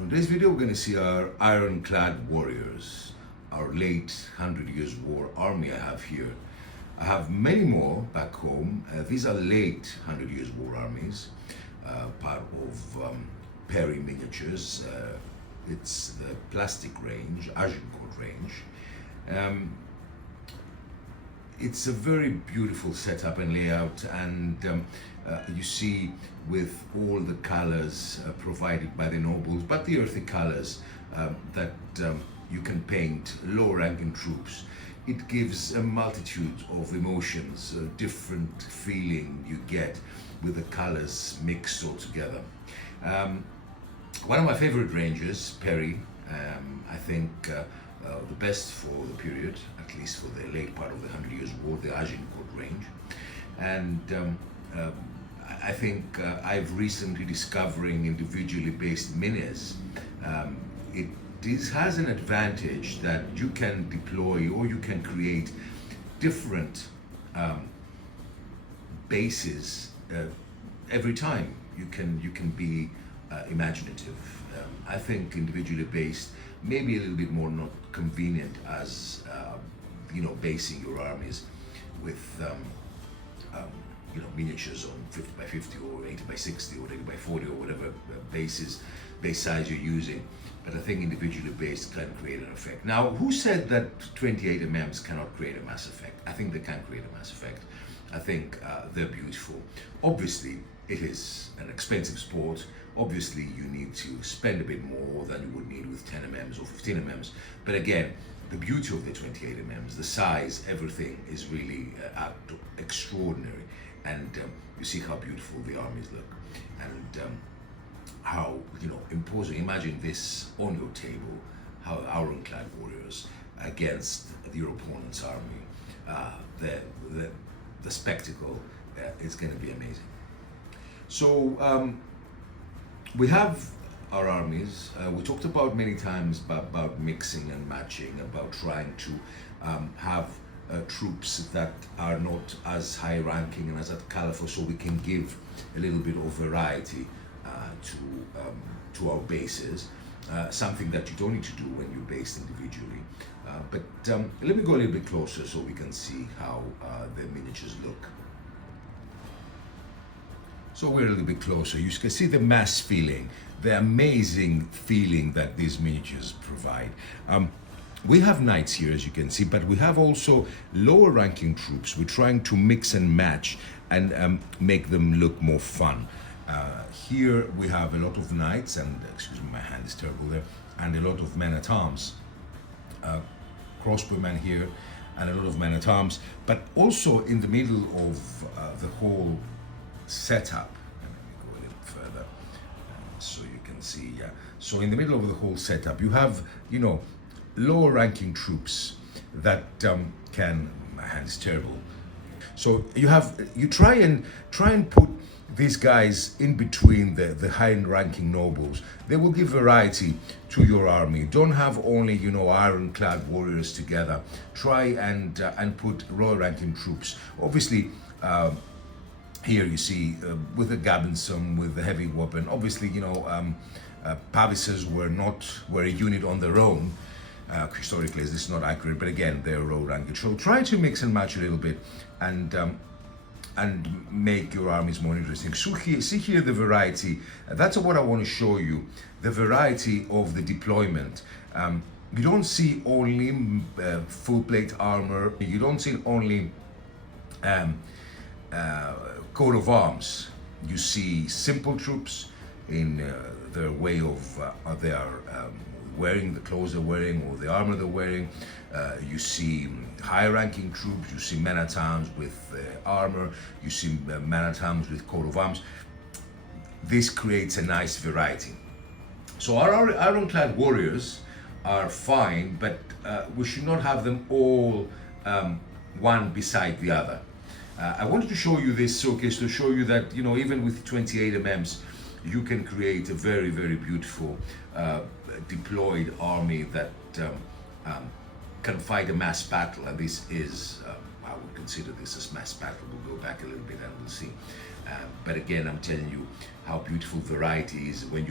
In this video, we're going to see our ironclad warriors, our late 100 Years' War army I have here. I have many more back home. These are late 100 Years' War armies, part of Perry Miniatures. It's the plastic range, Agincourt range. It's a very beautiful setup and layout, and you see with all the colors provided by the nobles, but the earthy colors that you can paint lower ranking troops. It gives a multitude of emotions, a different feeling you get with the colors mixed all together. One of my favorite ranges, Perry, I think the best for the period, at least for the late part of the 100 Years' War, the Agincourt range. And I think I've recently discovering individually based minis. This has an advantage that you can deploy or you can create different bases every time. You can be imaginative. I think individually based maybe a little bit more not convenient as basing your armies with miniatures on 50 by 50 or 80 by 60 or 80 by 40 or whatever base size you're using. But I think individually based can create an effect. Now, who said that 28 MMs cannot create a mass effect? I think they can create a mass effect. I think they're beautiful. Obviously, it is an expensive sport. Obviously, you need to spend a bit more than you would need with 10 MMs or 15 MMs. But again, the beauty of the 28 MMs, the size, everything is really extraordinary. And you see how beautiful the armies look. And how imposing. Imagine this on your table, how ironclad warriors against your opponent's army. The spectacle is going to be amazing. So we have our armies. We talked about many times about mixing and matching, about trying to have troops that are not as high ranking and as colorful, so we can give a little bit of variety to our bases, something that you don't need to do when you're based individually. But let me go a little bit closer so we can see how the miniatures look. So we're a little bit closer. You can see the mass feeling, the amazing feeling that these miniatures provide. We have knights here, as you can see, but we have also lower ranking troops. We're trying to mix and match and make them look more fun. Here we have a lot of knights, and excuse me, my hand is terrible there, and a lot of men-at-arms. Crossbowmen here, and a lot of men-at-arms, but also in the middle of the whole setup. Let me go a little further so you can see. Yeah. So in the middle of the whole setup, you have lower ranking troops that can. My hand is terrible. So you try and put these guys in between the high-ranking nobles. They will give variety to your army. Don't have only ironclad warriors together. Try and put lower-ranking troops. Obviously, here you see with the Gabenson, with the heavy weapon. Obviously, Pavises were a unit on their own. Historically, this is not accurate, but again, they're low ranking. So try to mix and match a little bit and make your armies more interesting. So see here the variety. That's what I want to show you, the variety of the deployment. You don't see only full plate armor. You don't see only coat of arms. You see simple troops in their way of they are wearing the clothes they're wearing or the armor they're wearing. You see high-ranking troops. You see men-at-arms with armor. You see men-at-arms with coat of arms. This creates a nice variety. So our ironclad warriors are fine, but we should not have them all one beside the other. I wanted to show you this showcase to show you that even with 28 MMs, you can create a very, very beautiful deployed army that can fight a mass battle, and this is I would consider this as mass battle. We'll go back a little bit and we'll see. But again, I'm telling you how beautiful variety is when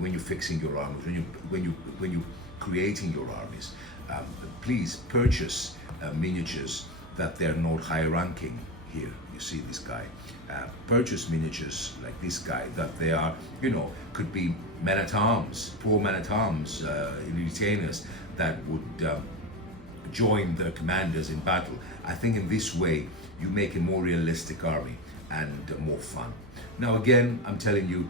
when you're fixing your armies, when you creating your armies. Please purchase miniatures that they're not high ranking. Here you see this guy. Purchase miniatures like this guy that they are, you know, could be men-at-arms, poor men-at-arms, retainers that would join the commanders in battle. I think in this way you make a more realistic army and more fun. Now again, I'm telling you,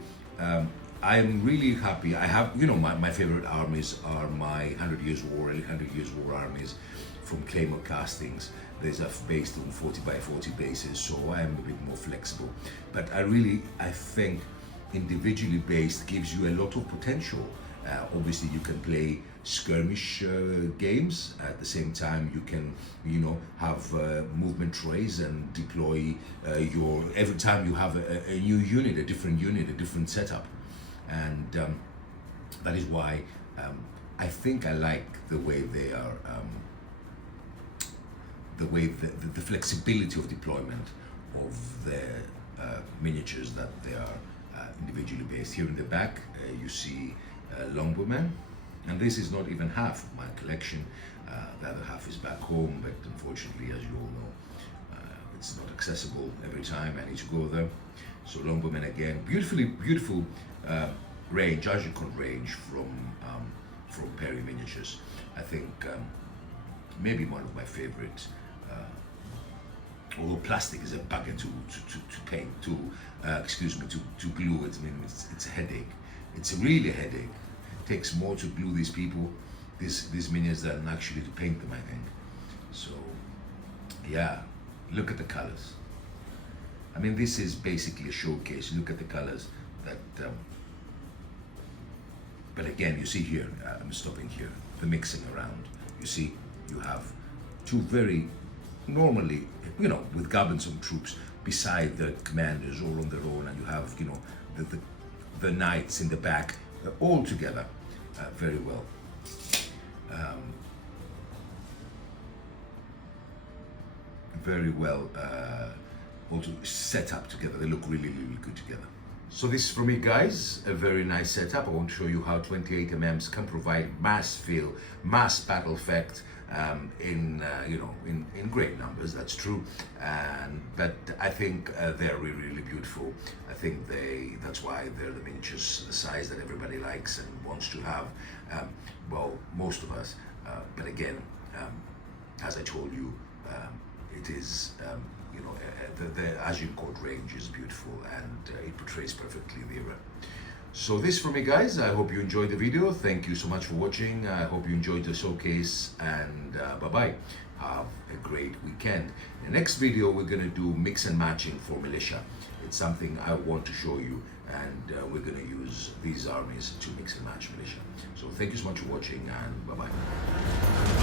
I'm really happy. I have, you know, my favorite armies are my 100 Years War, early 100 Years War armies from Claymore castings. There's a based on 40 by 40 bases, so I am a bit more flexible. But I think individually based gives you a lot of potential. Obviously you can play skirmish games. At the same time you can, you know, have movement trays and deploy every time you have a new unit, a different setup. And that is why I think I like the way they are, the flexibility of deployment of the miniatures, that they are individually based. Here in the back you see longbowmen, and this is not even half my collection. The other half is back home, but unfortunately, as you all know, it's not accessible every time. I need to go there. So longbowmen again, beautiful range, Agincourt range from Perry Miniatures. I think maybe one of my favorite. Although plastic is a bugger to paint, to glue it. I mean, it's a headache. It's really a headache. It takes more to glue these minions than actually to paint them, I think. So yeah, look at the colors. I mean, this is basically a showcase. Look at the colors that but again, you see here, I'm stopping here, the mixing around. You see, you have two very normally, you know, with Gabenson troops beside the commanders or on their own, and you have, you know, the knights in the back, all together very well. Very well also set up together. They look really good together. So this is for me, guys, a very nice setup. I want to show you how 28 MMs can provide mass feel, mass battle effect in great numbers. That's true, but I think they're really beautiful. I think that's why they're the miniatures, the size that everybody likes and wants to have. Well, most of us. But again, as I told you, it is. The Agincourt range is beautiful, and it portrays perfectly the era. So this for me, guys. I hope you enjoyed the video. Thank you so much for watching. I hope you enjoyed the showcase, and bye-bye. Have a great weekend. In the next video, we're going to do mix and matching for militia. It's something I want to show you, and we're going to use these armies to mix and match militia. So thank you so much for watching, and bye-bye.